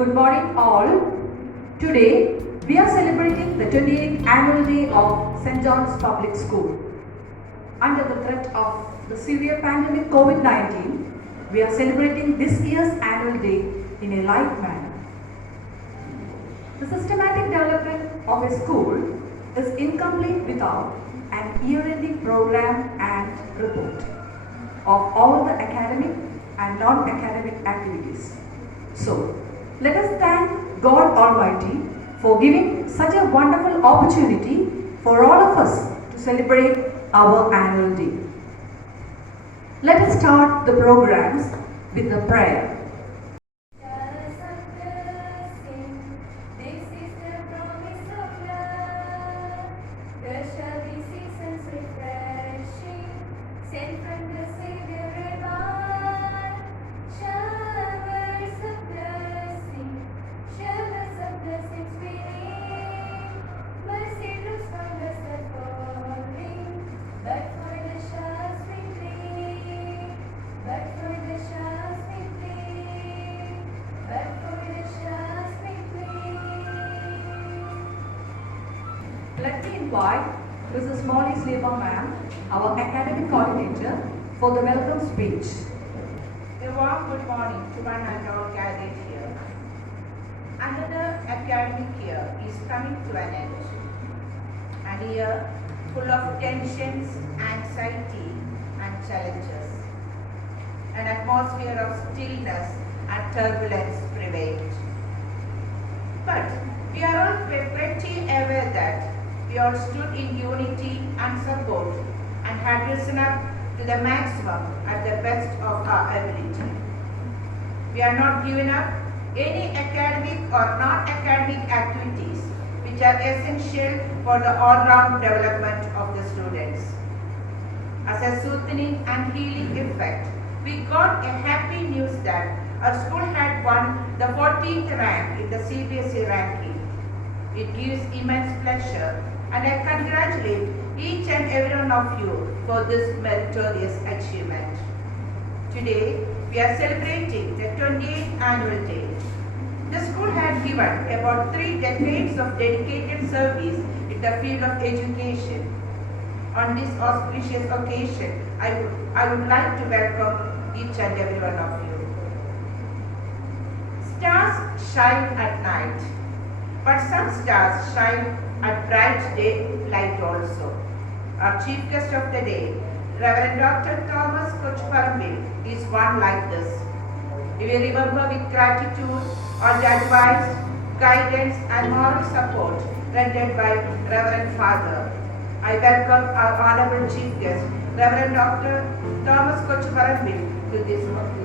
Good morning all. Today we are celebrating the 28th annual day of St. John's Public School. Under the threat of the severe pandemic COVID-19, we are celebrating this year's annual day in a light manner. The systematic development of a school is incomplete without an year-ending program and report of all the academic and non-academic activities. So, let us thank God Almighty for giving such a wonderful opportunity for all of us to celebrate our annual day. Let us start the programs with the prayer. Let me invite Mrs. Molly Sleva ma'am, our academic coordinator, for the welcome speech. A warm good morning to one and all gathered here. Another academic year is coming to an end. A year full of tensions, anxiety and challenges. An atmosphere of stillness and turbulence prevailed. But we are all pretty aware that we all stood in unity and support and had risen up to the maximum at the best of our ability. We are not giving up any academic or non-academic activities which are essential for the all-round development of the students. As a soothing and healing effect, we got a happy news that our school had won the 14th rank in the CBSE ranking. It gives immense pleasure, and I congratulate each and every one of you for this meritorious achievement. Today, we are celebrating the 28th annual day. The school had given about 3 decades of dedicated service in the field of education. On this auspicious occasion, I would like to welcome each and every one of you. Stars shine at night, but some stars shine at bright daylight also. Our chief guest of the day, Reverend Dr. Thomas Kochparambil, is one like this. We will remember with gratitude all the advice, guidance and moral support rendered by Reverend Father. I welcome our honorable chief guest, Reverend Dr. Thomas Kochparambil, to this occasion.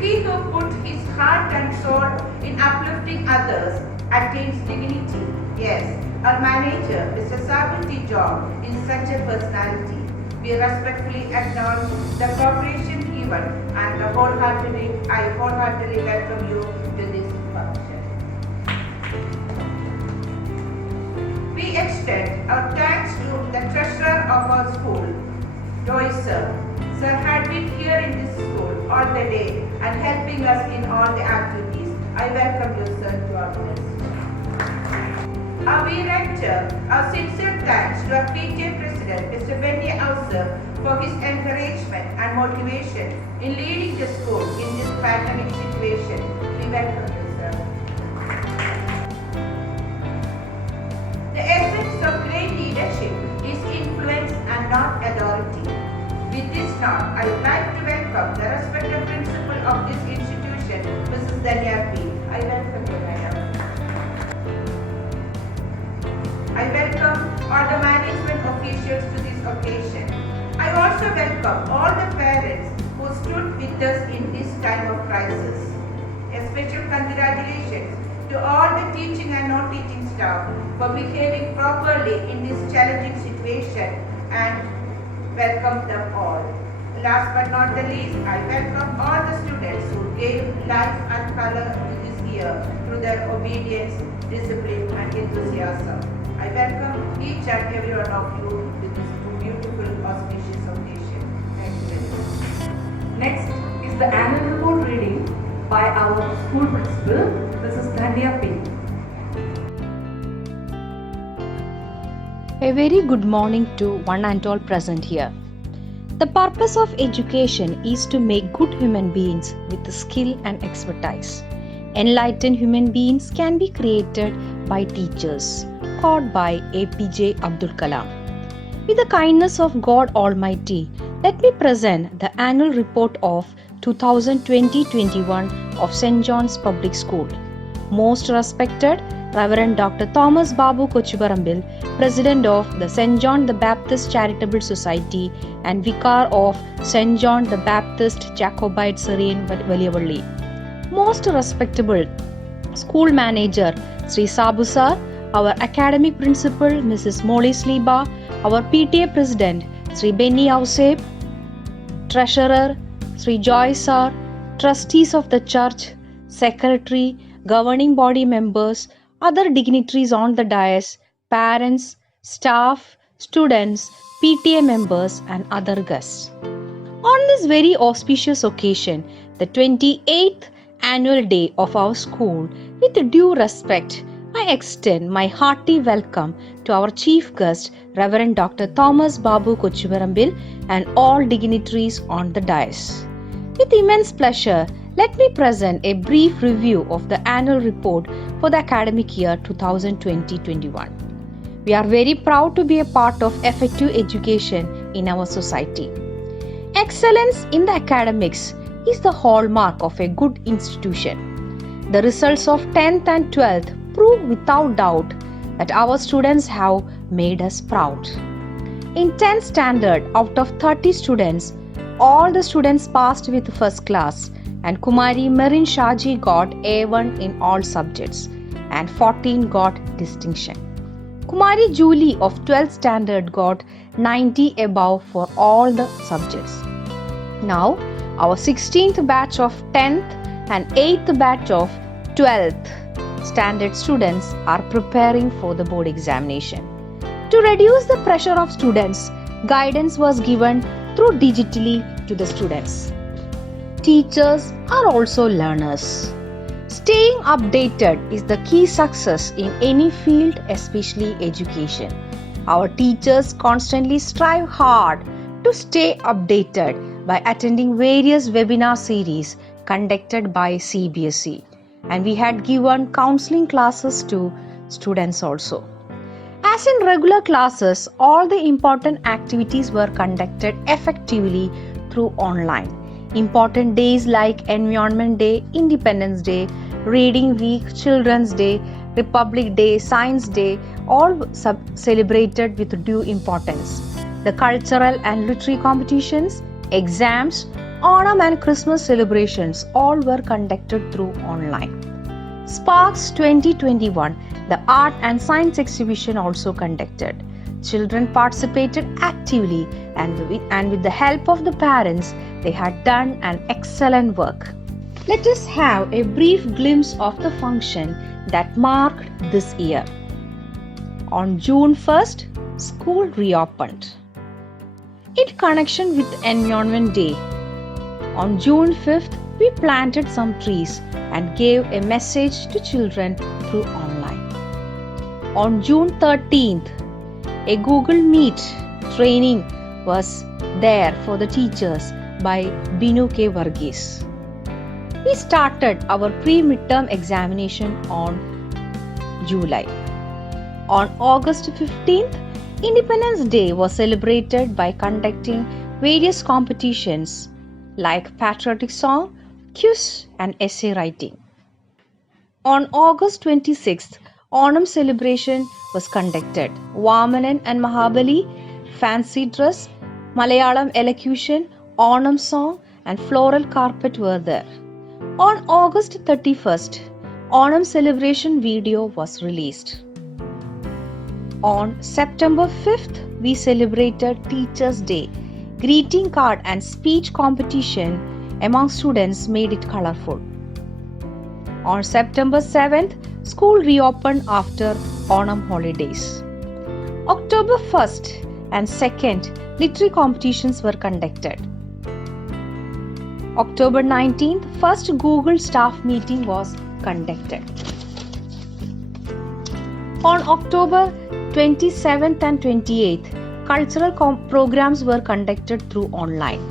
He who put his heart and soul in uplifting others attains dignity. Yes, our manager, Mr. Sabunti John, is such a personality. We respectfully acknowledge the cooperation given and I wholeheartedly welcome you to this function. We extend our thanks to the treasurer of our school, Joy Sir. Sir had been here in this school all the day and helping us in all the activities. I welcome you, sir, to our midst. Our rector, our sincere thanks to our PTA President, Mr. Benny Auser, for his encouragement and motivation in leading the school in this pandemic situation. We welcome you, sir. The essence of great leadership is influence and not authority. With this note, I would like to welcome the respected principal of this institution, Mrs. Danya P. I welcome you, madam. I welcome all the management officials to this occasion. I also welcome all the parents who stood with us in this time of crisis. A special congratulations to all the teaching and non-teaching staff for behaving properly in this challenging situation and welcome them all. Last but not the least, I welcome all the students who gave life and color to this year through their obedience, discipline and enthusiasm. I welcome each and every one of you to this beautiful auspicious occasion. Thank you very much. Next is the annual report reading by our school principal, Mrs. Dhanya P. A very good morning to one and all present here. The purpose of education is to make good human beings with skill and expertise. Enlightened human beings can be created by teachers, taught by APJ Abdul Kalam. With the kindness of God Almighty, let me present the annual report of 2020-21 of St. John's Public School. Most respected Reverend Dr. Thomas Babu Kochuvarambil, President of the St. John the Baptist Charitable Society and Vicar of St. John the Baptist Jacobite Syrian Valiyavalli. Most respectable School Manager Sri Sabu Sir, our Academic Principal Mrs. Molly Sliba, our PTA President Sri Benny Auseb, Treasurer Sri Joy Sir, Trustees of the Church, Secretary, Governing Body members, other dignitaries on the dais, parents, staff, students, PTA members and other guests. On this very auspicious occasion, the 28th annual day of our school, with due respect, I extend my hearty welcome to our chief guest, Reverend Dr. Thomas Babu Kochuvarambil and all dignitaries on the dais. With immense pleasure, let me present a brief review of the annual report for the academic year 2020-21. We are very proud to be a part of effective education in our society. Excellence in the academics is the hallmark of a good institution. The results of 10th and 12th prove without doubt that our students have made us proud. In 10th standard, out of 30 students, all the students passed with first class and Kumari Marin Shaji got A1 in all subjects and 14 got distinction. Kumari Julie of 12th standard got 90 above for all the subjects. Now, our 16th batch of 10th and 8th batch of 12th standard students are preparing for the board examination. To reduce the pressure of students, guidance was given through digitally to the students. Teachers are also learners. Staying updated is the key success in any field, especially education. Our teachers constantly strive hard to stay updated by attending various webinar series conducted by CBSE, and we had given counseling classes to students also. As in regular classes, all the important activities were conducted effectively through online. Important days like Environment Day, Independence Day, Reading Week, Children's Day, Republic Day, Science Day, all celebrated with due importance. The cultural and literary competitions, exams, Onam and Christmas celebrations all were conducted through online. Sparks 2021, the art and science exhibition also conducted. Children participated actively and with the help of the parents, they had done an excellent work. Let us have a brief glimpse of the function that marked this year. On June 1st, school reopened. In connection with Environment Day, on June 5th, we planted some trees and gave a message to children through online. On June 13th, a Google Meet training was there for the teachers by Binu K. Varghese. We started our pre-midterm examination on July. On August 15th, Independence Day was celebrated by conducting various competitions like patriotic song, quiz and essay writing. On August 26th, Onam celebration was conducted. Vamanan and Mahabali, fancy dress, Malayalam elocution, Onam song and floral carpet were there. On August 31st, Onam celebration video was released. On September 5th, we celebrated Teachers' Day. Greeting card and speech competition among students made it colorful. On September 7th, school reopened after Onam holidays. October 1st and 2nd, literary competitions were conducted. October 19th, first Google staff meeting was conducted. On October 27th and 28th, cultural programs were conducted through online.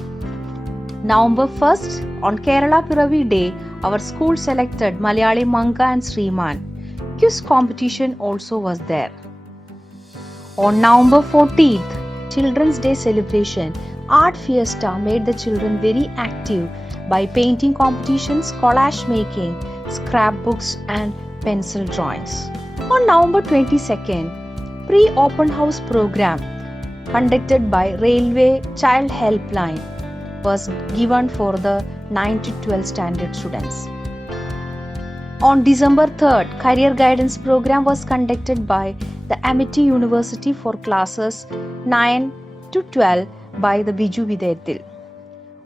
November 1st, on Kerala Piravi Day, our school selected Malayali Manga and Sriman. Quiz competition also was there. On November 14th, Children's Day celebration, Art Fiesta made the children very active by painting competitions, collage making, scrapbooks and pencil drawings. On November 22nd, pre-open house program conducted by Railway Child Helpline was given for the 9 to 12 standard students. On December 3rd, career guidance program was conducted by the Amity University for classes 9 to 12 by the Biju Vidayathil.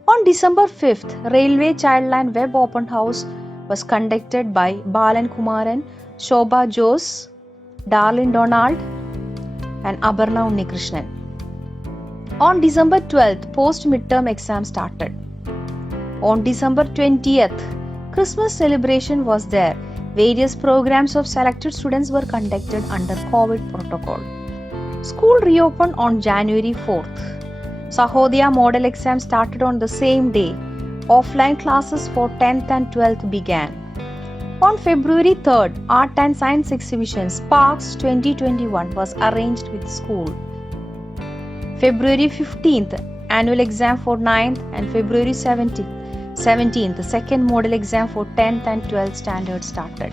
On December 5th, Railway Childline Web Open House was conducted by Balan Kumaran, Shobha Jose, Darlin Donald and Abarna Unnikrishnan. On December 12th, post-midterm exam started. On December 20th, Christmas celebration was there. Various programs of selected students were conducted under COVID protocol. School reopened on January 4th. Sahodaya model exam started on the same day. Offline classes for 10th and 12th began. On February 3rd, Art and Science Exhibition Sparks 2021 was arranged with school. February 15th, annual exam for 9th and February 17th, second model exam for 10th and 12th standard started.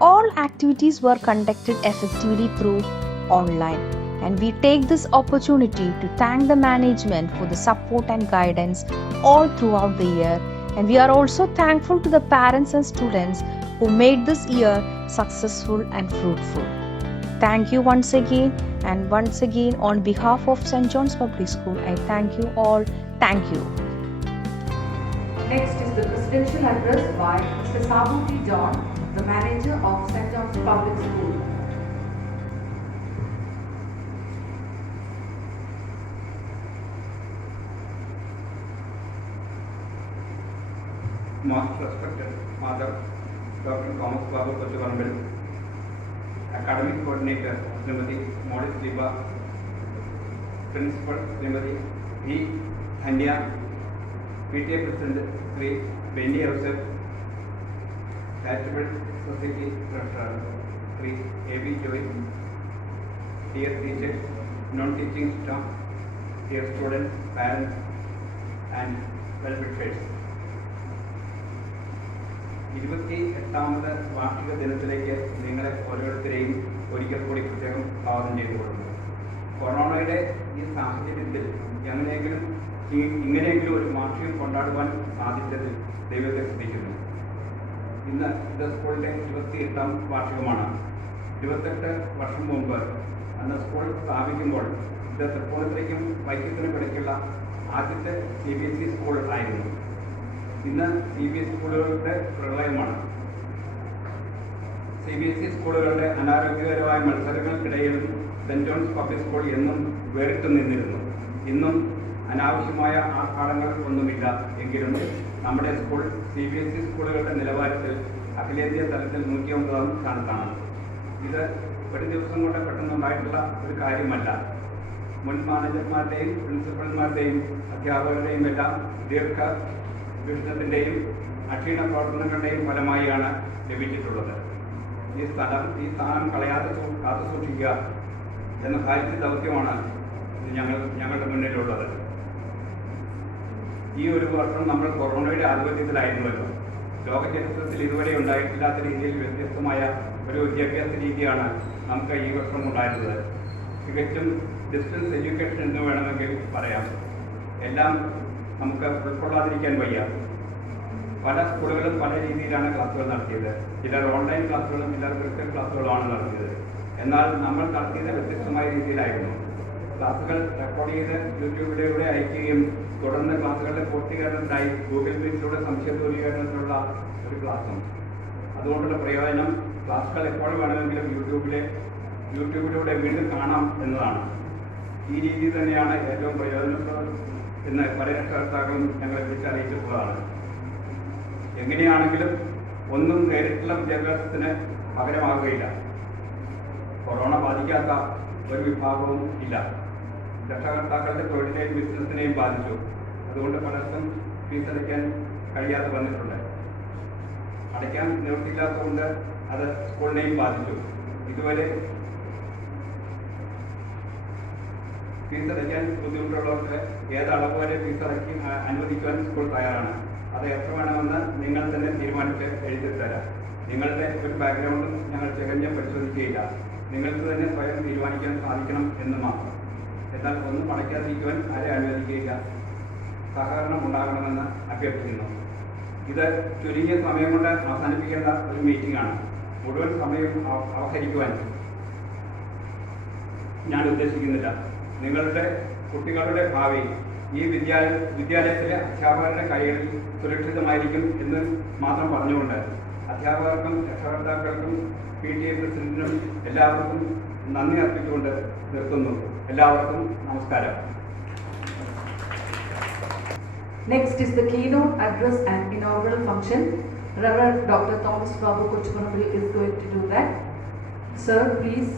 All activities were conducted effectively through online, and we take this opportunity to thank the management for the support and guidance all throughout the year, and we are also thankful to the parents and students who made this year successful and fruitful. Thank you once again, and once again on behalf of St. John's Public School, I thank you all. Thank you. Next is the presidential address by Mr. Sabu T. John, the manager of St. John's Public School. Most respected Father Dr. Thomas Babu Kochuvarambil, Academic Coordinator Srimati Modest Liba, Principal Srimati V. Dhanya, PTA President Sri Benny Ausar, Charitable Society Treasurer Sri A.B. Joy, dear teachers, non-teaching staff, dear students, parents and well-wishers. 28ാമത് വാർഷിക ദിനത്തിലേക്ക് നിങ്ങളെ ഓരോരുത്തരെയും ഒരിക്കൽ കൂടി പ്രത്യേകം സ്വാഗതം ചെയ്തുകൊള്ളുന്നു. കൊറോണയുടെ ഈ സാഹചര്യത്തിൽ ഇങ്ങനെയെങ്കിലും ഒരു വാർഷികം കൊണ്ടാടുവാൻ സാധിച്ചതിൽ ദൈവത്തെ സ്തുതിക്കുന്നു. ഇന്ന് ഇത് സ്കൂളിൻ്റെ 28ാം വാർഷികമാണ്. 28 വർഷം മുമ്പ് അന്ന് സ്കൂൾ സ്ഥാപിക്കുമ്പോൾ ഇത് തൃപ്പൂണിത്തുറയ്ക്കും വൈക്കത്തിനും ഇടയ്ക്കുള്ള ആദ്യത്തെ CBSE സ്കൂൾ ആയിരുന്നു. ഇന്ന് CBSE സ്കൂളുകളുടെ പ്രളയമാണ്. CBSE സ്കൂളുകളുടെ അനാരോഗ്യകരമായ മത്സരങ്ങൾക്കിടയിലും സെൻറ് ജോൺസ് പബ്ലിക് സ്കൂൾ എന്നും വേറിട്ട് നിന്നിരുന്നു. ഇന്നും അനാവശ്യമായ ആർഭാടങ്ങൾ ഒന്നുമില്ല. എങ്കിലും നമ്മുടെ സ്കൂൾ CBSE സ്കൂളുകളുടെ നിലവാരത്തിൽ അഖിലേന്ത്യാ തലത്തിൽ 109ാം സ്ഥാനത്താണ്. ഇത് ഒരു ദിവസം കൊണ്ട് പെട്ടെന്നുണ്ടായിട്ടുള്ള ഒരു കാര്യമല്ല. മുൻ മാനേജർമാരുടെയും പ്രിൻസിപ്പൽമാരുടെയും അധ്യാപകരുടെയും എല്ലാം ദീർഘവീക്ഷണത്തിൻ്റെയും അക്ഷീണ പ്രവർത്തനങ്ങളുടെയും ഫലമായാണ് ലഭിച്ചിട്ടുള്ളത്. ഈ സ്ഥാനം കളയാതെ കാത്തു സൂക്ഷിക്കുക എന്ന സാഹിത്യ ദൗത്യമാണ് ഞങ്ങളുടെ മുന്നിലുള്ളത്. ഈ ഒരു വർഷം നമ്മൾ കൊറോണയുടെ ആധിപത്യത്തിലായിരുന്നല്ലോ. ലോക ചരിത്രത്തിൽ ഇതുവരെ ഉണ്ടായിട്ടില്ലാത്ത രീതിയിൽ വ്യത്യസ്തമായ ഒരു വിദ്യാഭ്യാസ രീതിയാണ് നമുക്ക് ഈ വർഷം ഉണ്ടായിരുന്നത്. തികച്ചും ഡിസ്റ്റൻസ് എഡ്യൂക്കേഷൻ എന്ന് വേണമെങ്കിൽ പറയാം. എല്ലാം നമുക്ക് ഉൾക്കൊള്ളാതിരിക്കാൻ വയ്യ. പല സ്കൂളുകളും പല രീതിയിലാണ് ക്ലാസ്സുകൾ നടത്തിയത്. ചിലർ ഓൺലൈൻ ക്ലാസ്സുകളും ചിലർ വിർച്വൽ ക്ലാസ്സുകളുമാണ് നടത്തിയത്. എന്നാൽ നമ്മൾ നടത്തിയത് വ്യത്യസ്തമായ രീതിയിലായിരുന്നു. ക്ലാസ്സുകൾ റെക്കോർഡ് ചെയ്ത് യൂട്യൂബിലൂടെ അയക്കുകയും തുടർന്ന് ക്ലാസ്സുകളുടെ പൂർത്തീകരണത്തിനായി ഗൂഗിൾ മീറ്റിലൂടെ സംശയ ദൂരീകരണത്തിനുള്ള ഒരു ക്ലാസ്സും. അതുകൊണ്ടുള്ള പ്രയോജനം ക്ലാസ്സുകൾ എപ്പോൾ വേണമെങ്കിലും യൂട്യൂബിലൂടെ വീണ്ടും കാണാം എന്നതാണ്. ഈ രീതി തന്നെയാണ് ഏറ്റവും എന്ന് പല രക്ഷകർത്താക്കളും ഞങ്ങളെ വിളിച്ചറിയിച്ചിട്ടുള്ളതാണ്. എങ്ങനെയാണെങ്കിലും ഒന്നും നേരിട്ടുള്ള വിദ്യാഭ്യാസത്തിന് പകരമാകുകയില്ല. കൊറോണ ബാധിക്കാത്ത ഒരു വിഭാഗവും ഇല്ല. രക്ഷകർത്താക്കളുടെ തൊഴിലിനെയും ബിസിനസ്സിനെയും ബാധിച്ചു. അതുകൊണ്ട് പലർക്കും ഫീസ് അടയ്ക്കാൻ കഴിയാതെ വന്നിട്ടുണ്ട്. അടയ്ക്കാൻ നിവൃത്തിയില്ലാത്തതുകൊണ്ട് അത് സ്കൂളിനെയും ബാധിച്ചു. ഇതുവരെ ഫീസ് അടയ്ക്കാൻ ബുദ്ധിമുട്ടുള്ളവർക്ക് ഏതളവ് വരെ ഫീസ് അടയ്ക്കി അനുവദിക്കുവാൻ സ്കൂൾ തയ്യാറാണ്. അത് എത്ര വേണമെന്ന് നിങ്ങൾ തന്നെ തീരുമാനിച്ച് എഴുതി തരാം. നിങ്ങളുടെ ഒരു ബാക്ക്ഗ്രൗണ്ടും ഞങ്ങൾ തികഞ്ഞ് പരിശോധിക്കുകയില്ല. നിങ്ങൾക്ക് തന്നെ സ്വയം തീരുമാനിക്കാൻ സാധിക്കണം എന്ന് മാത്രം. എന്നാൽ ഒന്നും അടയ്ക്കാതിരിക്കുവാൻ ആരെ അനുവദിക്കുകയില്ല. സഹകരണം ഉണ്ടാകണമെന്ന് അഭ്യർത്ഥിക്കുന്നു. ഇത് ചുരുങ്ങിയ സമയം കൊണ്ട് അവസാനിപ്പിക്കേണ്ട ഒരു മീറ്റിംഗാണ്. മുഴുവൻ സമയം അവഹരിക്കുവാൻ ഞാൻ ഉദ്ദേശിക്കുന്നില്ല. നിങ്ങളുടെ കുട്ടികളുടെ ഭാവി ഈ വിദ്യാലയത്തിലെ അധ്യാപകരുടെ കൈകളിൽ സുരക്ഷിതമായിരിക്കും എന്ന് മാത്രം പറഞ്ഞുകൊണ്ട് അധ്യാപകർക്കും രക്ഷകർത്താക്കൾക്കും PTA പ്രസിഡന്റിനും എല്ലാവർക്കും നന്ദി അർപ്പിച്ചുകൊണ്ട് നിർത്തുന്നു. എല്ലാവർക്കും നമസ്കാരം. Next is the keynote address and inaugural function. Reverend Dr. Thomas Babu Kochukonambil is going to do that. Sir, please.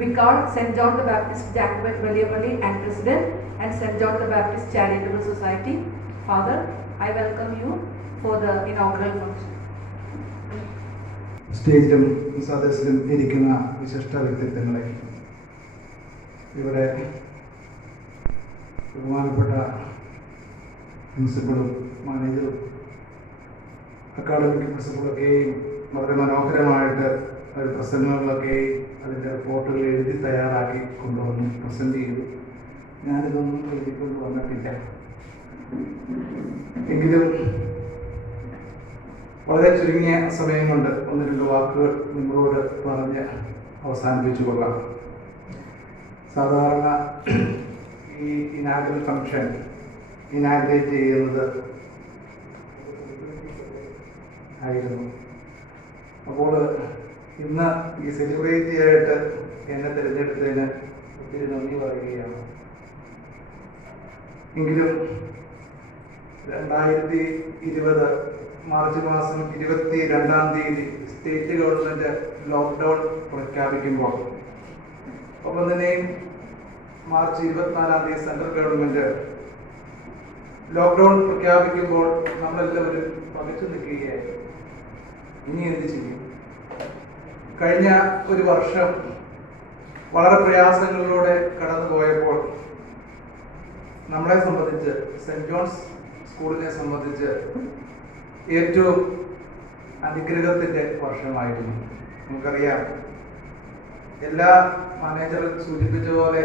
We call St. John the Baptist Jacobite Valiyapalli and President and St. John the Baptist Charitable Society. Father, I welcome you for the inaugural function. സ്റ്റേജിലും സദസ്സിലും ഇരിക്കുന്ന വിശിഷ്ട വ്യക്തിത്വങ്ങളെ, ഇവിടെ ബഹുമാനപ്പെട്ട പ്രിൻസിപ്പളും മാനേജറും അക്കാഡമിക് പ്രിൻസിപ്പളൊക്കെയും വളരെ മനോഹരമായിട്ട് ഒരു പ്രസംഗങ്ങളിലൊക്കെയും അതിൻ്റെ റിപ്പോർട്ടുകൾ എഴുതി തയ്യാറാക്കി കൊണ്ടുവന്ന് പ്രസൻറ്റ് ചെയ്തു. ഞാനിതൊന്നും എഴുതിക്കൊണ്ട് വന്നിട്ടില്ല. എങ്കിലും വളരെ ചുരുങ്ങിയ സമയം കൊണ്ട് ഒന്ന് രണ്ട് വാക്കുകൾ നിങ്ങളോട് പറഞ്ഞ് അവസാനിപ്പിച്ചു കൊള്ളാം. സാധാരണ ഈ ഇനാഗുറൽ ഫംഗ്ഷൻ ഇനാഗ്രേറ്റ് ചെയ്യുന്നത് ആയിരുന്നു. അപ്പോൾ ഇന്ന് ഈ സെലിബ്രേറ്റ് ആയിട്ട് എന്നെ തിരഞ്ഞെടുത്തതിന് ഒത്തിരി നന്ദി പറയുകയാണ്. എങ്കിലും 2020 മാർച്ച് മാസം 22-ാം തീയതി സ്റ്റേറ്റ് ഗവൺമെൻറ് ലോക്ക്ഡൗൺ പ്രഖ്യാപിക്കുമ്പോൾ, ഒപ്പം തന്നെയും മാർച്ച് 24-ാം തീയതി സെൻട്രൽ ഗവൺമെൻറ് ലോക്ക്ഡൗൺ പ്രഖ്യാപിക്കുമ്പോൾ നമ്മളെല്ലാവരും പകച്ചു നിൽക്കുകയായിരുന്നു. ഇനി എന്ത് ചെയ്യും? കഴിഞ്ഞ ഒരു വർഷം വളരെ പ്രയാസങ്ങളിലൂടെ കടന്നുപോയപ്പോൾ നമ്മളെ സംബന്ധിച്ച്, സെൻറ് ജോൺസ് സ്കൂളിനെ സംബന്ധിച്ച് ഏറ്റവും അനുഗ്രഹത്തിൻ്റെ വർഷമായിരുന്നു. നമുക്കറിയാം, എല്ലാ മാനേജറും സൂചിപ്പിച്ച പോലെ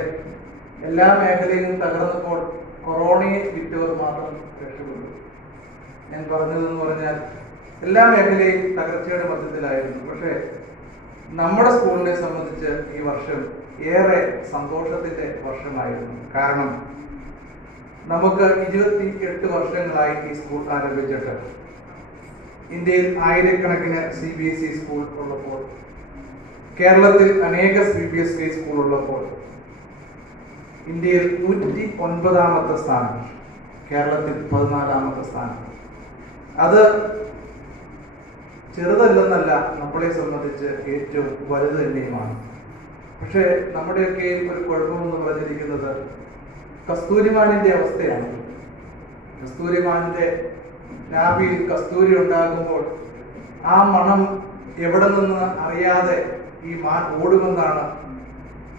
എല്ലാ മേഖലയും തകർന്നപ്പോൾ കൊറോണയെ വിറ്റവർ മാത്രം രക്ഷപ്പെട്ടു. ഞാൻ പറഞ്ഞതെന്ന് പറഞ്ഞാൽ എല്ലാ മേഖലയും തകർച്ചയുടെ മധ്യത്തിലായിരുന്നു. പക്ഷേ നമ്മുടെ സ്കൂളിനെ സംബന്ധിച്ച് ഈ വർഷം ഏറെ സന്തോഷത്തിൻ്റെ വർഷമായിരുന്നു. കാരണം നമുക്ക് 28 വർഷങ്ങളായി ഈ സ്കൂൾ ആരംഭിച്ചിട്ട് ഇന്ത്യയിൽ ആയിരക്കണക്കിന് CBSE സ്കൂൾ ഉള്ളപ്പോൾ, കേരളത്തിൽ അനേക CBSE സ്കൂൾ ഉള്ളപ്പോൾ, ഇന്ത്യയിൽ 109-ാമത്തെ സ്ഥാനം, കേരളത്തിൽ 14-ാമത്തെ സ്ഥാനം. അത് ചെറുതല്ലെന്നല്ല, നമ്മളെ സംബന്ധിച്ച് ഏറ്റവും വലുത് തന്നെയുമാണ്. പക്ഷേ നമ്മുടെയൊക്കെ ഒരു കുഴപ്പമെന്ന് പറഞ്ഞിരിക്കുന്നത് കസ്തൂരിമാനിൻ്റെ അവസ്ഥയാണ്. കസ്തൂരിമാനിൻ്റെ നാഭിയിൽ കസ്തൂരി ഉണ്ടാകുമ്പോൾ ആ മണം എവിടെ നിന്ന് അറിയാതെ ഈ മാൻ ഓടുമെന്നാണ്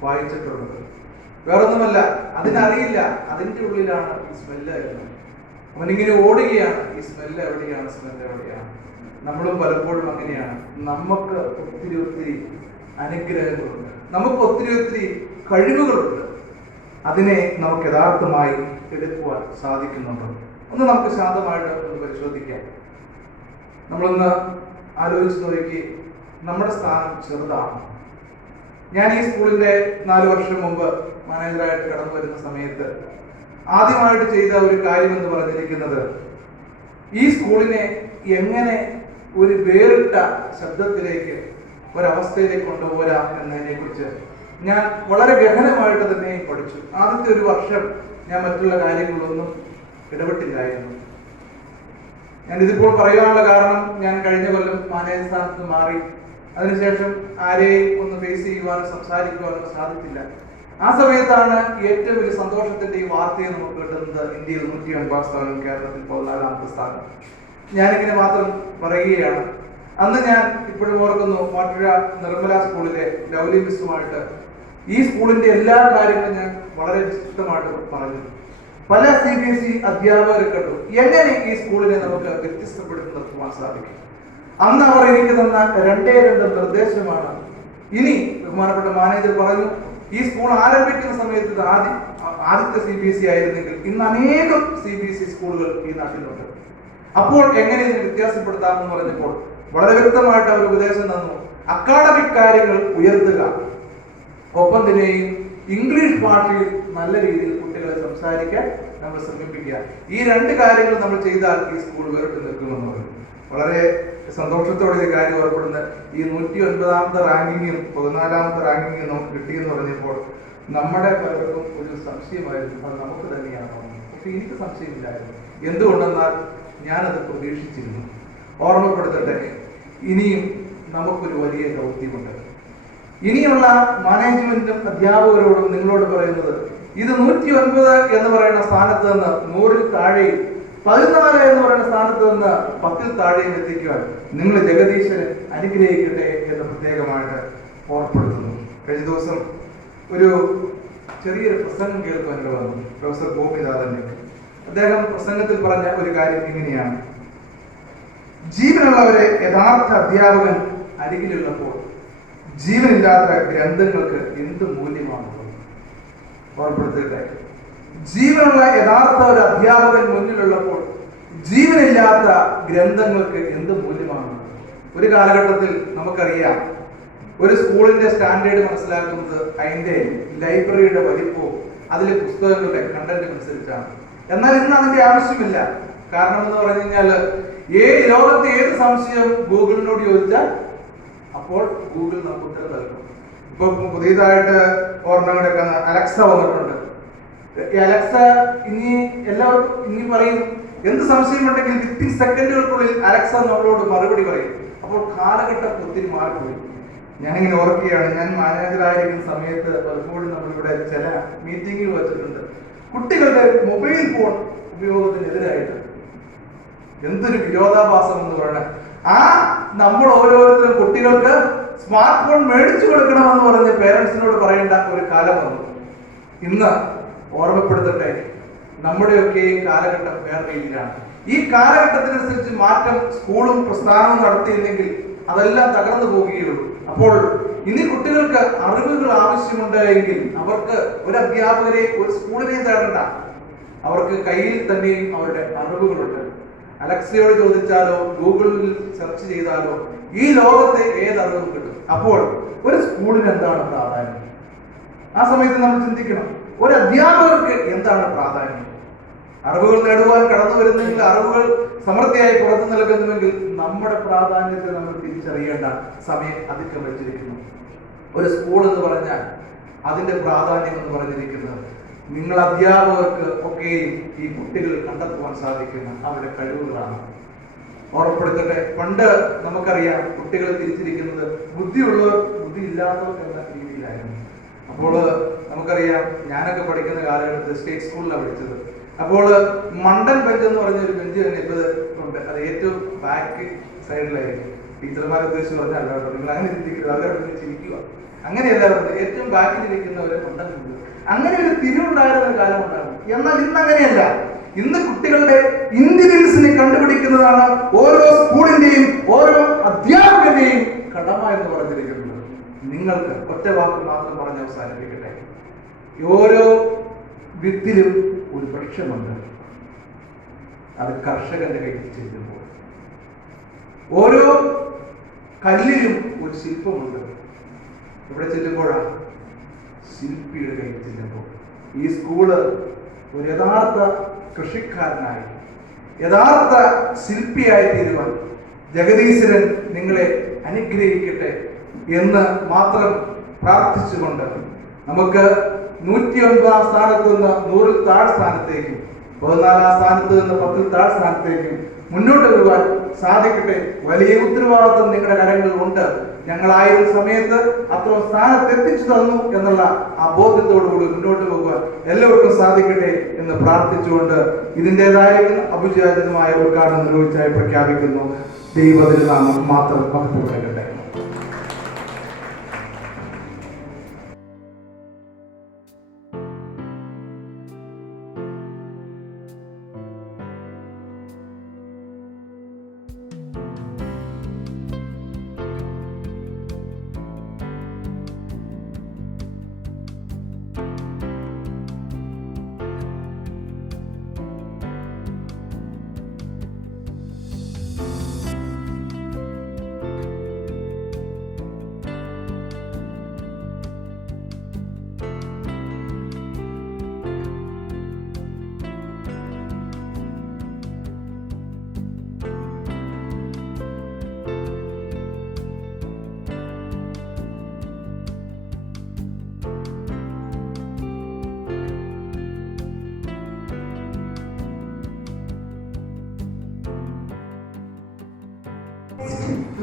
വായിച്ചിട്ടുള്ളത്. വേറൊന്നുമല്ല, അതിനറിയില്ല അതിൻ്റെ ഉള്ളിലാണ് ഈ സ്മെല്ല് വരുന്നത്. അവനിങ്ങനെ ഓടുകയാണ്, ഈ സ്മെല്ല് എവിടെയാണ്, സ്മെല്ല് എവിടെയാണ്. നമ്മളും പലപ്പോഴും അങ്ങനെയാണ്. നമുക്ക് ഒത്തിരി അനുഗ്രഹങ്ങളുണ്ട്, നമുക്ക് ഒത്തിരി കഴിവുകളുണ്ട്. അതിനെ നമുക്ക് യഥാർത്ഥമായി എടുക്കുവാൻ സാധിക്കുന്നുണ്ട്. ഒന്ന് നമുക്ക് ശാന്തമായിട്ട് ഒന്ന് പരിശോധിക്കാം. നമ്മളൊന്ന് ആലോചിച്ച് നോക്കി, നമ്മുടെ സ്ഥാനം ചെറുതാണ്. ഞാൻ ഈ സ്കൂളിൻ്റെ 4 വർഷം മുമ്പ് മാനേജറായിട്ട് കടന്നു വരുന്ന സമയത്ത് ആദ്യമായിട്ട് ചെയ്ത ഒരു കാര്യം എന്ന് പറഞ്ഞിരിക്കുന്നത്, ഈ സ്കൂളിനെ എങ്ങനെ ഒരു വേറിട്ട ശബ്ദത്തിലേക്ക്, ഒരവസ്ഥയിലേക്ക് കൊണ്ടുപോരാം എന്നതിനെ കുറിച്ച് ഞാൻ വളരെ ഗഹനമായിട്ട് തന്നെ പഠിച്ചു. ആദ്യത്തെ ഒരു വർഷം ഞാൻ മറ്റുള്ള കാര്യങ്ങളിലൊന്നും ഇടപെട്ടില്ലായിരുന്നു. ഞാൻ ഇതിപ്പോൾ പറയാനുള്ള കാരണം, ഞാൻ കഴിഞ്ഞ കൊല്ലം മാനേജർ സ്ഥാനത്ത് മാറി. അതിനുശേഷം ആരെയും ഒന്ന് ഫേസ് ചെയ്യുവാനോ സംസാരിക്കുവാനോ സാധിച്ചില്ല. ആ സമയത്താണ് ഏറ്റവും വലിയ സന്തോഷത്തിന്റെ ഈ വാർത്തയെ നമുക്ക് കിട്ടുന്നത്. ഇന്ത്യയിൽ 109 സ്ഥാനം, കേരളത്തിൽ 14ാമത്തെ സ്ഥാനം. ഞാനിങ്ങനെ മാത്രം പറയുകയാണ്. അന്ന് ഞാൻ ഇപ്പോഴും ഓർക്കുന്നു, മാട്ടുഴ നിർമ്മല സ്കൂളിലെ ലൗലി മിസ്സുമായിട്ട് ഈ സ്കൂളിന്റെ എല്ലാ കാര്യങ്ങളും ഞാൻ വളരെ വിശദമായിട്ട് പറഞ്ഞു. പല CBSE അധ്യാപകരെ കണ്ടു. എങ്ങനെ ഈ സ്കൂളിനെ നമുക്ക് വ്യത്യസ്തപ്പെടുത്തി നിർത്തുവാൻ സാധിക്കും? അന്ന് അവർ എനിക്ക് തന്ന 2 നിർദ്ദേശമാണ്. ഇനി ബഹുമാനപ്പെട്ട മാനേജർ പറഞ്ഞു, ഈ സ്കൂൾ ആരംഭിക്കുന്ന സമയത്ത് ഇത് ആദ്യത്തെ CBSE ആയിരുന്നെങ്കിൽ ഇന്ന് അനേകം CBSE സ്കൂളുകൾ ഈ നാട്ടിലുണ്ട്. അപ്പോൾ എങ്ങനെ ഇതിനെ വ്യത്യാസപ്പെടുത്താമെന്ന് പറഞ്ഞപ്പോൾ വളരെ വ്യക്തമായിട്ട് അവർ ഉപദേശം തന്നു. അക്കാഡമിക് കാര്യങ്ങൾ ഉയർത്തുക, ഒപ്പം തന്നെയും ഇംഗ്ലീഷ് ഭാഷയിൽ നല്ല രീതിയിൽ കുട്ടികളെ സംസാരിക്കാൻ നമ്മൾ ശ്രമിപ്പിക്കുക. ഈ 2 കാര്യങ്ങൾ നമ്മൾ ചെയ്താൽ ഈ സ്കൂൾ വേറിട്ട് നിൽക്കുമെന്ന് പറയും. വളരെ സന്തോഷത്തോടെ ഈ കാര്യം ഓർപ്പെടുന്നത്, ഈ 109ാമത്തെ റാങ്കിങ്ങും 14ാമത്തെ റാങ്കിങ്ങും നമുക്ക് കിട്ടിയെന്ന് പറഞ്ഞപ്പോൾ നമ്മുടെ പലർക്കും ഒരു സംശയമായിരുന്നു, അത് നമുക്ക് തന്നെയാണോ? പക്ഷെ എനിക്ക് സംശയമില്ലായിരുന്നു. എന്തുകൊണ്ടെന്നാൽ ഞാനത് പ്രതീക്ഷിച്ചിരുന്നു. ഓർമ്മപ്പെടുത്തട്ടെ, ഇനിയും നമുക്കൊരു വലിയ ദൗത്യമുണ്ട്. ഇനിയുള്ള മാനേജ്മെന്റും അധ്യാപകരോടും നിങ്ങളോട് പറയുന്നത്, ഇത് 109 എന്ന് പറയുന്ന സ്ഥാനത്ത് നിന്ന് 100-ൽ താഴെയും 14 എന്ന് പറയുന്ന സ്ഥാനത്ത് നിന്ന് 10-ൽ താഴെയും എത്തിക്കുവാൻ നിങ്ങൾ ജഗദീശനെ അനുഗ്രഹിക്കട്ടെ എന്ന് പ്രത്യേകമായിട്ട് ഓർപ്പെടുത്തുന്നു. കഴിഞ്ഞ ദിവസം ഒരു ചെറിയൊരു പ്രസംഗം കേൾക്കാൻ വന്നു, പ്രൊഫസർ ഗോപിനാഥന്റെ. അദ്ദേഹം പ്രസംഗത്തിൽ പറഞ്ഞ ഒരു കാര്യം ഇങ്ങനെയാണ്: ജീവനുള്ളവരെ യഥാർത്ഥ അധ്യാപകൻ അരികിലുള്ളപ്പോൾ ജീവനില്ലാത്ത ഗ്രന്ഥങ്ങൾക്ക് എന്ത് മൂല്യമാണുള്ളത്? ഓർപ്പെടുത്തട്ടെ, ജീവനുള്ള യഥാർത്ഥ ഒരു അധ്യാപകൻ മുന്നിലുള്ളപ്പോൾ ജീവനില്ലാത്ത ഗ്രന്ഥങ്ങൾക്ക് എന്ത് മൂല്യമാണുള്ളത്? ഒരു കാലഘട്ടത്തിൽ നമുക്കറിയാം, ഒരു സ്കൂളിന്റെ സ്റ്റാൻഡേർഡ് മനസ്സിലാക്കുന്നത് അതിന്റെ ലൈബ്രറിയുടെ വലിപ്പവും അതിലെ പുസ്തകങ്ങളുടെ കണ്ടന്റ് അനുസരിച്ചാണ്. എന്നാൽ ഇന്ന് അതിന്റെ ആവശ്യമില്ല. കാരണം എന്ന് പറഞ്ഞു കഴിഞ്ഞാൽ, ലോകത്തെ ഏത് സംശയം ഗൂഗിളിനോട് ചോദിച്ചാൽ അപ്പോൾ ഗൂഗിൾ നമുക്ക് ഉത്തരം നൽകും. ഇപ്പൊ പുതിയതായിട്ട് ഓർമ്മ കിടക്കുന്ന അലക്സ വന്നിട്ടുണ്ട്. ഈ അലക്സ ഇനി എല്ലാവർക്കും ഇനി പറയും, എന്ത് സംശയമുണ്ടെങ്കിൽ വിത്തിൻ സെക്കൻഡുകൾക്കുള്ളിൽ അലക്സ നമ്മളോട് മറുപടി പറയും. അപ്പോൾ കാലഘട്ടം ഒത്തിരി മാറിപ്പോയി. ഞാനിങ്ങനെ ഓർക്കുകയാണ്, ഞാൻ മാനേജറായിരിക്കുന്ന സമയത്ത് പലപ്പോഴും നമ്മളിവിടെ ചില മീറ്റിംഗുകൾ വെച്ചിട്ടുണ്ട്. കുട്ടികളുടെ മൊബൈൽ ഫോൺ ഉപയോഗത്തിനെതിരായിട്ട് എന്തൊരു വിരോധാഭാസം എന്ന് പറയുന്നത്. നമ്മൾ ഓരോരുത്തരും കുട്ടികൾക്ക് സ്മാർട്ട് ഫോൺ മേടിച്ചു കൊടുക്കണമെന്ന് പറഞ്ഞ് പേരൻസിനോട് പറയേണ്ട ഒരു കാലം വന്നു. ഇന്ന് ഓർമ്മപ്പെടുത്തട്ടെ, നമ്മുടെയൊക്കെ കാലഘട്ടം വേറെ രീതിയിലാണ്. ഈ കാലഘട്ടത്തിനനുസരിച്ച് മാറ്റം സ്കൂളും പ്രസ്ഥാനവും നടത്തിയില്ലെങ്കിൽ അതെല്ലാം തകർന്നു പോവുകയുള്ളൂ. അപ്പോൾ ഇനി കുട്ടികൾക്ക് അറിവുകൾ ആവശ്യമുണ്ട് എങ്കിൽ അവർക്ക് ഒരു അധ്യാപകരെ, ഒരു സ്കൂളിനെ തേടണ്ട. അവർക്ക് കയ്യിൽ തന്നെയും അവരുടെ അറിവുകളുണ്ട്. അലക്സയോട് ചോദിച്ചാലോ ഗൂഗിളിൽ സെർച്ച് ചെയ്താലോ ഈ ലോകത്തെ ഏതറിവും കിട്ടും. അപ്പോൾ ഒരു സ്കൂളിന് എന്താണ് പ്രാധാന്യം? ആ സമയത്ത് നമ്മൾ ചിന്തിക്കണം, ഒരു അധ്യാപകർക്ക് എന്താണ് പ്രാധാന്യം? അറിവുകൾ നേടുവാൻ കടന്നു വരുന്നെങ്കിൽ, അറിവുകൾ സമൃദ്ധിയായി പുറത്തു നൽകുന്നുവെങ്കിൽ നമ്മുടെ പ്രാധാന്യത്തെ നമ്മൾ തിരിച്ചറിയേണ്ട സമയം അതിക്രമിച്ചിരിക്കുന്നു. ഒരു സ്കൂൾ എന്ന് പറഞ്ഞാൽ അതിന്റെ പ്രാധാന്യം എന്ന് പറഞ്ഞിരിക്കുന്നത് നിങ്ങൾ അധ്യാപകർക്ക് ഒക്കെയും ഈ കുട്ടികൾ കണ്ടെത്തുവാൻ സാധിക്കുന്ന അവരുടെ കഴിവുകളാണ്. ഓർമ്മപ്പെടുത്തട്ടെ, പണ്ട് നമുക്കറിയാം കുട്ടികൾ തിരിച്ചിരിക്കുന്നത് ബുദ്ധിയുള്ളവർ ബുദ്ധി ഇല്ലാത്തവർ എന്ന രീതിയിലായിരുന്നു. അപ്പോൾ നമുക്കറിയാം, ഞാനൊക്കെ പഠിക്കുന്ന കാലഘട്ടത്തിൽ സ്റ്റേറ്റ് സ്കൂളിലാണ് പഠിച്ചത്. അപ്പോൾ മണ്ടൻ ബെഞ്ച് എന്ന് പറഞ്ഞ ഒരു ബെഞ്ച് തന്നെ ഇപ്പോൾ ഉണ്ട്. അത് ഏറ്റവും ബാക്ക് സൈഡിലായിരിക്കും. ടീച്ചർമാരെ ഉദ്ദേശിച്ച് പറഞ്ഞല്ല കേട്ടോ, നിങ്ങൾ അങ്ങനെ ചിന്തിക്കരുത്, അവരെ ചിരിക്കുക, അങ്ങനെയല്ല പറഞ്ഞത്. ഏറ്റവും ബാക്കിലിരിക്കുന്നവരെ മണ്ടൻ ബെഞ്ച്. അങ്ങനെ ഒരു തിരിവുണ്ടായിരുന്ന ഒരു കാലം ഉണ്ടായിരുന്നു. എന്നാൽ ഇന്ന് അങ്ങനെയല്ല. ഇന്ന് കുട്ടികളുടെ ഇന്റലിജൻസിനെ കണ്ടുപിടിക്കുന്നതാണ് ഓരോ സ്കൂളിന്റെയും ഓരോ അധ്യാപകന്റെയും കടമ എന്ന് പറഞ്ഞിരിക്കുന്നത്. നിങ്ങൾക്ക് ഒറ്റ വാക്ക് മാത്രം പറഞ്ഞ് അവസാനിപ്പിക്കട്ടെ. ഓരോ വിത്തിലും ഒരു വൃക്ഷമുണ്ട്, അത് കർഷകന്റെ കയ്യിൽ ചെല്ലുമ്പോൾ. ഓരോ കല്ലിലും ഒരു ശില്പമുണ്ട്, ഇവിടെ ചെല്ലുമ്പോഴാണ് ശില്പിയുടെ കയ്യിൽ ചെല്ലുമ്പോൾ. ഈ സ്കൂള് ഒരു യഥാർത്ഥ കൃഷിക്കാരനായി, യഥാർത്ഥ ശില്പിയായി തീരുവാൻ ജഗദീശ്വരൻ നിങ്ങളെ അനുഗ്രഹിക്കട്ടെ എന്ന് മാത്രം പ്രാർത്ഥിച്ചുകൊണ്ട് നമുക്ക് 109 സ്ഥാനത്ത് നിന്ന് 100-ൽ താഴ് സ്ഥാനത്തേക്കും 14 സ്ഥാനത്ത് നിന്ന് 10-ൽ താഴ് സ്ഥാനത്തേക്കും മുന്നോട്ട് വരുവാൻ സാധിക്കട്ടെ. വലിയ ഉത്തരവാദിത്വം നിങ്ങളുടെ കരങ്ങളിൽ ഉണ്ട്. ഞങ്ങളായിരുന്ന സമയത്ത് അത്ര സ്ഥാനത്ത് എത്തിച്ചു തന്നു എന്നുള്ള ആ ബോധ്യത്തോടുകൂടി മുന്നോട്ട് പോകുവാൻ എല്ലാവർക്കും സാധിക്കട്ടെ എന്ന് പ്രാർത്ഥിച്ചുകൊണ്ട് ഇതിൻ്റെതായിരിക്കുന്ന അഭിജാതമായ ഉദ്ഘാടനം നിർവഹിച്ചായി പ്രഖ്യാപിക്കുന്നു. ദൈവതിരുനാമം മാത്രം മഹത്വപ്പെടട്ടെ.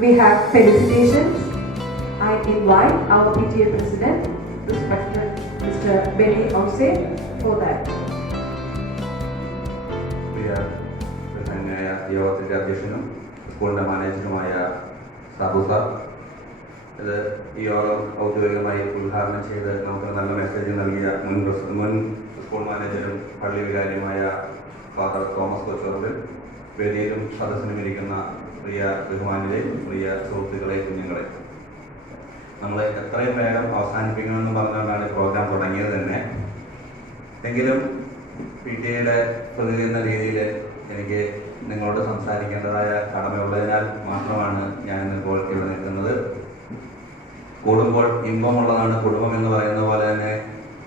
We have felicitations. I invite our PTA President, respected Mr. Benny Ose, for that. ബഹുമാന്യനായ യോഗത്തിന്റെ അധ്യക്ഷനും സ്കൂളിന്റെ മാനേജറുമായ സാബു സാർ, ഇത് ഈ യോഗം ഔദ്യോഗികമായി ഉദ്ഘാടനം ചെയ്ത് നമുക്ക് നല്ല മെസ്സേജ് നൽകിയ മുൻ സ്കൂൾ മാനേജരും പള്ളി വികാരിയുമായ ഫാദർ തോമസ് കൊച്ചോറിൽ, വേദിയിലും സദസ്സിനും ഇരിക്കുന്ന പ്രിയ ബഹുമാന്യരെ, പ്രിയ സുഹൃത്തുക്കളെ, കുഞ്ഞുങ്ങളെ, നമ്മൾ എത്രയും വേഗം അവസാനിപ്പിക്കണമെന്ന് പറഞ്ഞുകൊണ്ടാണ് പ്രോഗ്രാം തുടങ്ങിയത് തന്നെ. എങ്കിലും PTA പ്രതിനിധി എന്ന രീതിയിൽ എനിക്ക് നിങ്ങളോട് സംസാരിക്കേണ്ടതായ കടമയുള്ളതിനാൽ മാത്രമാണ് ഞാൻ ഇപ്പോൾ ഇവിടെ നിൽക്കുന്നത്. കൂടുമ്പോൾ ഇമ്പമുള്ളതാണ് കുടുംബം എന്ന് പറയുന്ന പോലെ തന്നെ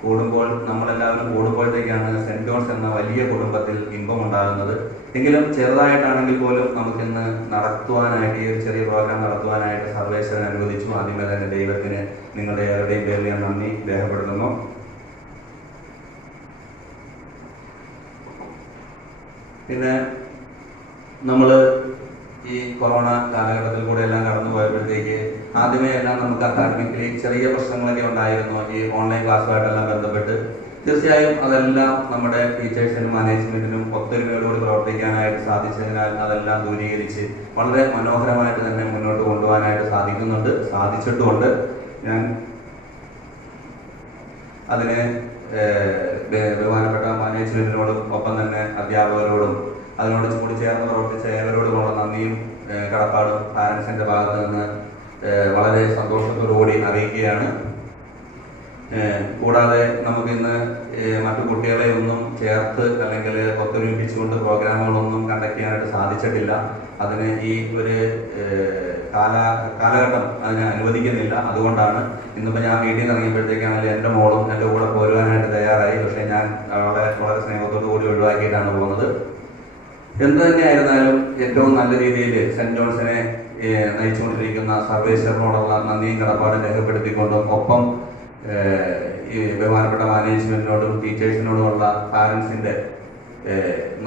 കൂടുമ്പോൾ നമ്മളെല്ലാവരും കൂടുമ്പോഴത്തേക്കാണ് സെന്റ് ജോൺസ് എന്ന വലിയ കുടുംബത്തിൽ ഇമ്പം ഉണ്ടാകുന്നത്. എങ്കിലും ചെറുതായിട്ടാണെങ്കിൽ പോലും നമുക്കിന്ന് നടത്തുവാനായിട്ട്, ഈ ഒരു ചെറിയ പ്രോഗ്രാം നടത്തുവാനായിട്ട് സർവേശ്വരൻ അനുവദിച്ചു. ആദ്യമേ തന്നെ ദൈവത്തിന് നിങ്ങളുടെ ഏവരുടെയും പേരിൽ ഞാൻ നന്ദി രേഖപ്പെടുത്തുന്നു. പിന്നെ നമ്മൾ ഈ കൊറോണ കാലഘട്ടത്തിൽ കൂടെ എല്ലാം കടന്നു പോയപ്പോഴത്തേക്ക് ആദ്യമേ എല്ലാം നമുക്ക് അക്കാഡമിക്കലി ചെറിയ പ്രശ്നങ്ങളൊക്കെ ഉണ്ടായിരുന്നു ഈ ഓൺലൈൻ ക്ലാസ്സുമായിട്ടെല്ലാം ബന്ധപ്പെട്ട്. തീർച്ചയായും അതെല്ലാം നമ്മുടെ ടീച്ചേഴ്സിനും മാനേജ്മെന്റിനും ഒത്തൊരുമയോടുകൂടി പ്രവർത്തിക്കാനായിട്ട് സാധിച്ചതിനാൽ അതെല്ലാം ദൂരീകരിച്ച് വളരെ മനോഹരമായിട്ട് തന്നെ മുന്നോട്ട് കൊണ്ടുപോകാനായിട്ട് സാധിച്ചിട്ടുമുണ്ട്. ഞാൻ അതിന് ബഹുമാനപ്പെട്ട മാനേജ്മെന്റിനോടും ഒപ്പം തന്നെ അധ്യാപകരോടും അതിനോട് കൂടി ചേർന്ന് പ്രവർത്തിച്ച ഏവരോടുമുള്ള നന്ദിയും കടപ്പാടും പാരൻസിന്റെ ഭാഗത്ത് നിന്ന് വളരെ സന്തോഷത്തോടുകൂടി അറിയിക്കുകയാണ്. കൂടാതെ നമുക്കിന്ന് മറ്റു കുട്ടികളെ ഒന്നും ചേർത്ത് അല്ലെങ്കിൽ ഒത്തൊരുമിപ്പിച്ചുകൊണ്ട് പ്രോഗ്രാമുകളൊന്നും കണ്ടക്ട് ചെയ്യാനായിട്ട് സാധിച്ചിട്ടില്ല. അതിന് ഈ ഒരു കാലഘട്ടം അതിനെ അനുവദിക്കുന്നില്ല. അതുകൊണ്ടാണ് ഇന്നിപ്പോൾ ഞാൻ വീട്ടിൽ നിന്ന് ഇറങ്ങിയപ്പോഴത്തേക്കാണെങ്കിൽ എൻ്റെ മോളും എൻ്റെ കൂടെ പോരുവാനായിട്ട് തയ്യാറായി. പക്ഷേ ഞാൻ വളരെ സ്നേഹത്തോടു കൂടി ഒഴിവാക്കിയിട്ടാണ് പോകുന്നത്. എന്ത് തന്നെയായിരുന്നാലും ഏറ്റവും നല്ല രീതിയിൽ സെന്റ് ജോൺസിനെ നയിച്ചുകൊണ്ടിരിക്കുന്ന സർവേശ്വരനോടുള്ള നന്ദിയും കടപ്പാടും രേഖപ്പെടുത്തിക്കൊണ്ടും ഒപ്പം ഈ ബഹുമാനപ്പെട്ട മാനേജ്മെന്റിനോടും ടീച്ചേഴ്സിനോടുമുള്ള പാരൻസിന്റെ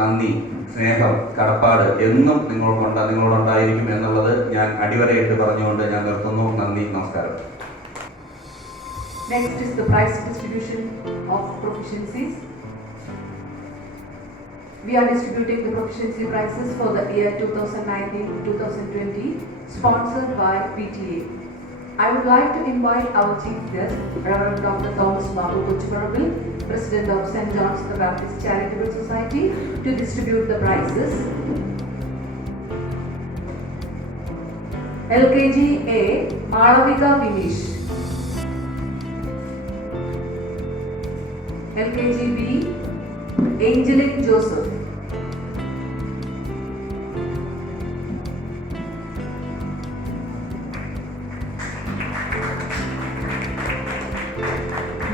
നന്ദി, സ്നേഹം, കടപ്പാട് എന്നും നിങ്ങളോടുണ്ടായിരിക്കും എന്നുള്ളത് ഞാൻ അടിവരയിട്ട് പറഞ്ഞുകൊണ്ട് ഞാൻ നിർത്തുന്നു. നന്ദി, നമസ്കാരം. Next is the prize distribution of proficiencies. We are distributing the proficiency prizes for the year 2019-2020, sponsored by PTA. I would like to invite our chief guest, Reverend Dr. Thomas Babu Kochuvarabul, President of St. John's the Baptist Charitable Society, to distribute the prizes. LKG A, Malavika Vinish. LKG B, Angelic Joseph.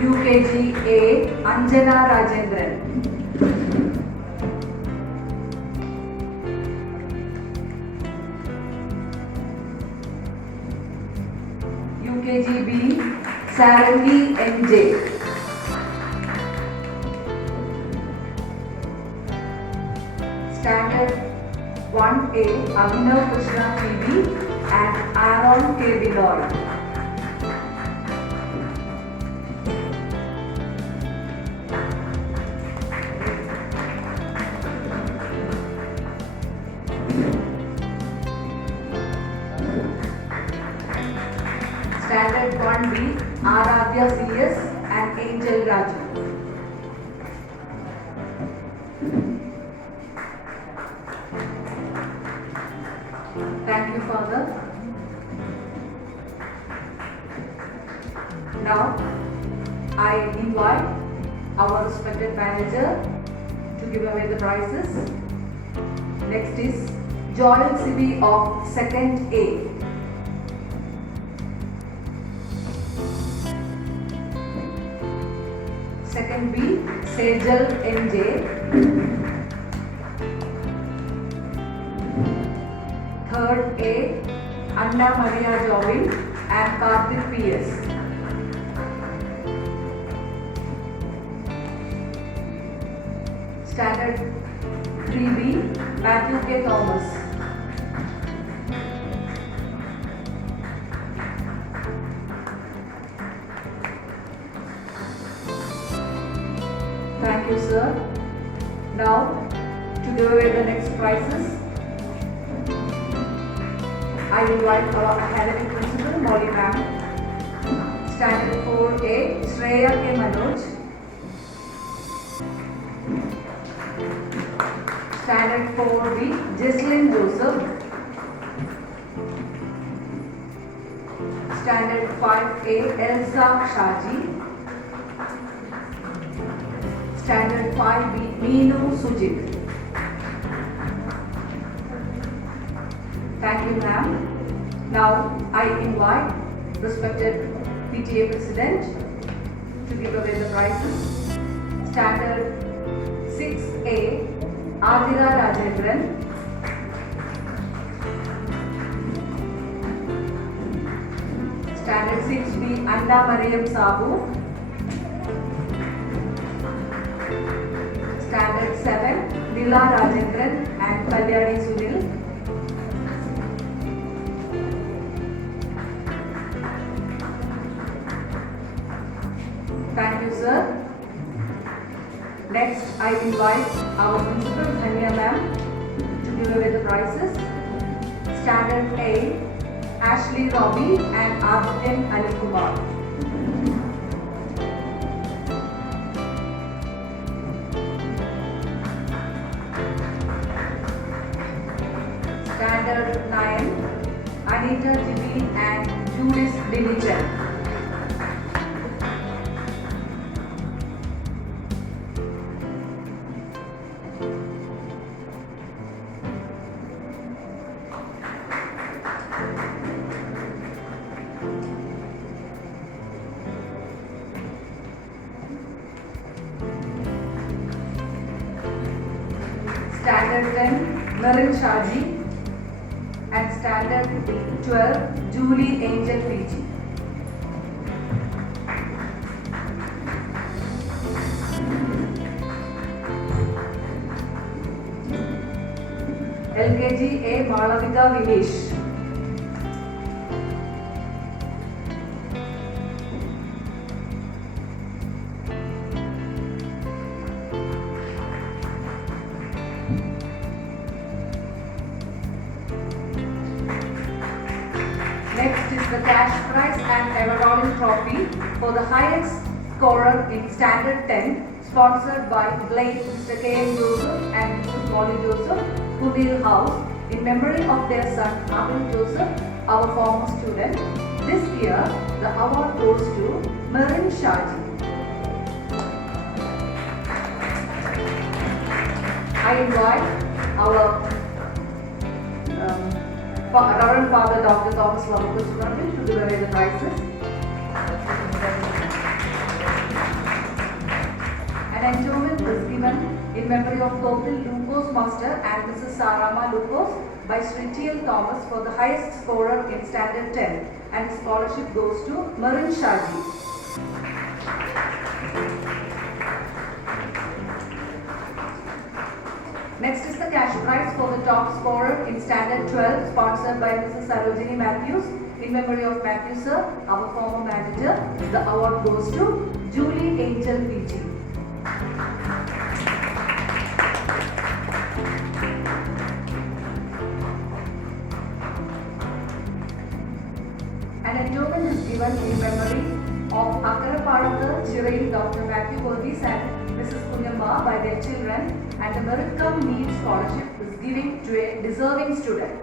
UKG A, Anjana Rajendran. UKG B, Sarangi NJ. 1A Abhinav Krishna TV and Aaron K. Biloy. Standard 1B Aradhya CS and Angel Raju. Thank you, Father. Now, I invite our respected manager to give away the prizes. Next is Joel Sibi of 2nd A. Second B, Sejal NJ. Third A, Anna Maria Jovin and Karthik PS. Standard 3B, Matthew K. Thomas. Thank you, sir. Now, to give away the next prizes, I invite our academic principal, Molly ma'am. Standard 4A, Shreya K. Manoj. Standard 4B, Jesslyn Joseph. Standard 5A, Elsa Shaji. Standard 5B, Meenu Sujit. Thank you, ma'am. Now, I invite respected PTA President to give away the prizes. Standard 6A, Adira Rajendran. Standard 6B, Anna Mariam Sabu. Standard 7, Lila Rajendran and Kalyani Sunil. Thank you, sir. Next, I invite our principal, Dhanya ma'am, to give away the prizes. Standard A, Ashley Robbie and Adityan Ali Kumar. Standard 9, Anita Jibi and Judith Dinichan. Standard 10, Marin Shaji and Standard 12, Julie Angel PG. LKG A, Malavika Vinesh. Next is the cash prize and Everolling trophy for the highest scorer in Standard 10, sponsored by Blake, Mr. K.M. Joseph and Mrs. Molly Joseph, Kudil House, in memory of their son Abel Joseph, our former student. This year, the award goes to Marin Shaji. I invite our Reverend Father Dr. Thomas Lavakus to give away the prizes. An endowment is given in memory of Topil Lucas Master and Mrs. Sarama Lucas by Sri T.L. Thomas for the highest scorer in Standard 10, and scholarship goes to Marin Shaji. Next is the cash prize for the top scorer in Standard 12, sponsored by Mrs. Sarojini Matthews. In memory of Matthew sir, our former manager, the award goes to Julie Angel PG. An endowment is given in memory of Akarapadatha, Chirail, Dr. Matthew Worgis and Mrs. Kunyamba by their children, and a Merit Cum Need Scholarship is given to a deserving student.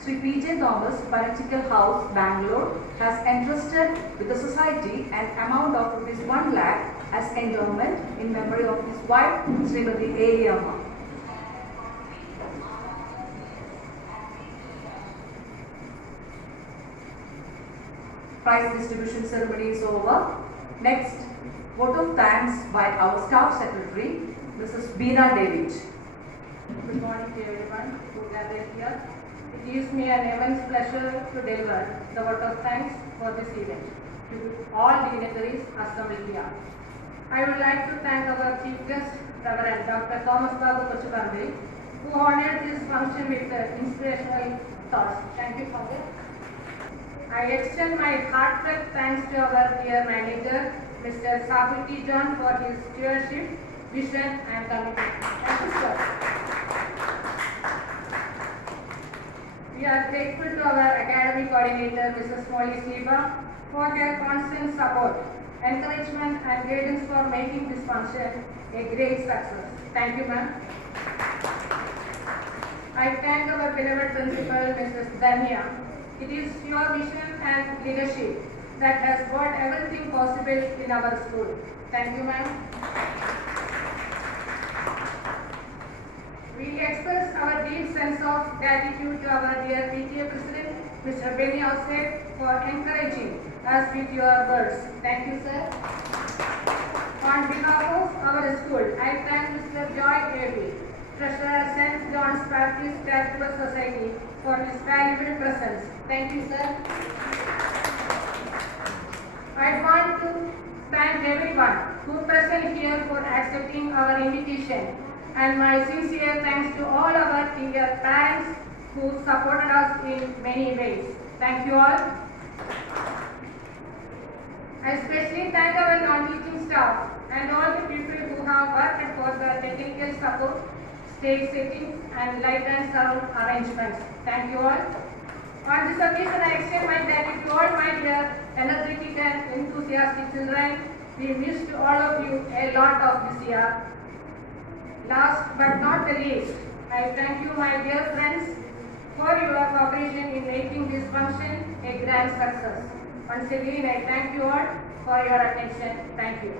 Sri P.J. Thomas, Parachikal House, Bangalore, has entrusted with the society an amount of ₹1 lakh as endowment in memory of his wife, Srimati Eliyamma. Prize distribution ceremony is over. Next, vote of thanks by our staff secretary, Mrs. Beena David. Good morning to everyone who gathered here. It gives me an immense pleasure to deliver the vote of thanks for this event to all dignitaries assembled here. I would like to thank our Chief Guest, Reverend Dr. Thomas Babu Kochupandi, who honored this function with inspirational thoughts. Thank you for that. I extend my heartfelt thanks to our dear manager, Mr. Sabuti John, for his stewardship, vision and commitment. Thank you, sir. We are grateful to our academy coordinator, Mrs. Molly Sleba, for her constant support, encouragement and guidance for making this function a great success. Thank you, ma'am. I thank our beloved principal, Mrs. Danya. It is your vision and leadership that has brought everything possible in our school. Thank you, ma'am. We express our deep sense of gratitude to our dear PTA President, Mr. Benny Osset, for encouraging us with your words. Thank you, sir. On behalf of our school, I thank Mr. Joy A.B., Treasurer, St. John's Baptist Charitable Society, for his valuable presence. Thank you, sir. I want to thank everyone who present here for accepting our invitation, and my sincere thanks to all our dear parents who supported us in many ways. Thank you all. I especially thank our non-teaching staff and all the people who have worked for the technical support, stage settings and light and sound arrangements. Thank you all. On this occasion, I extend my gratitude to all my dear, energetic and enthusiastic children. We missed all of you a lot of this year. Last but not the least, I thank you, my dear friends, for your cooperation in making this function a grand success. Once again, I thank you all for your attention. Thank you.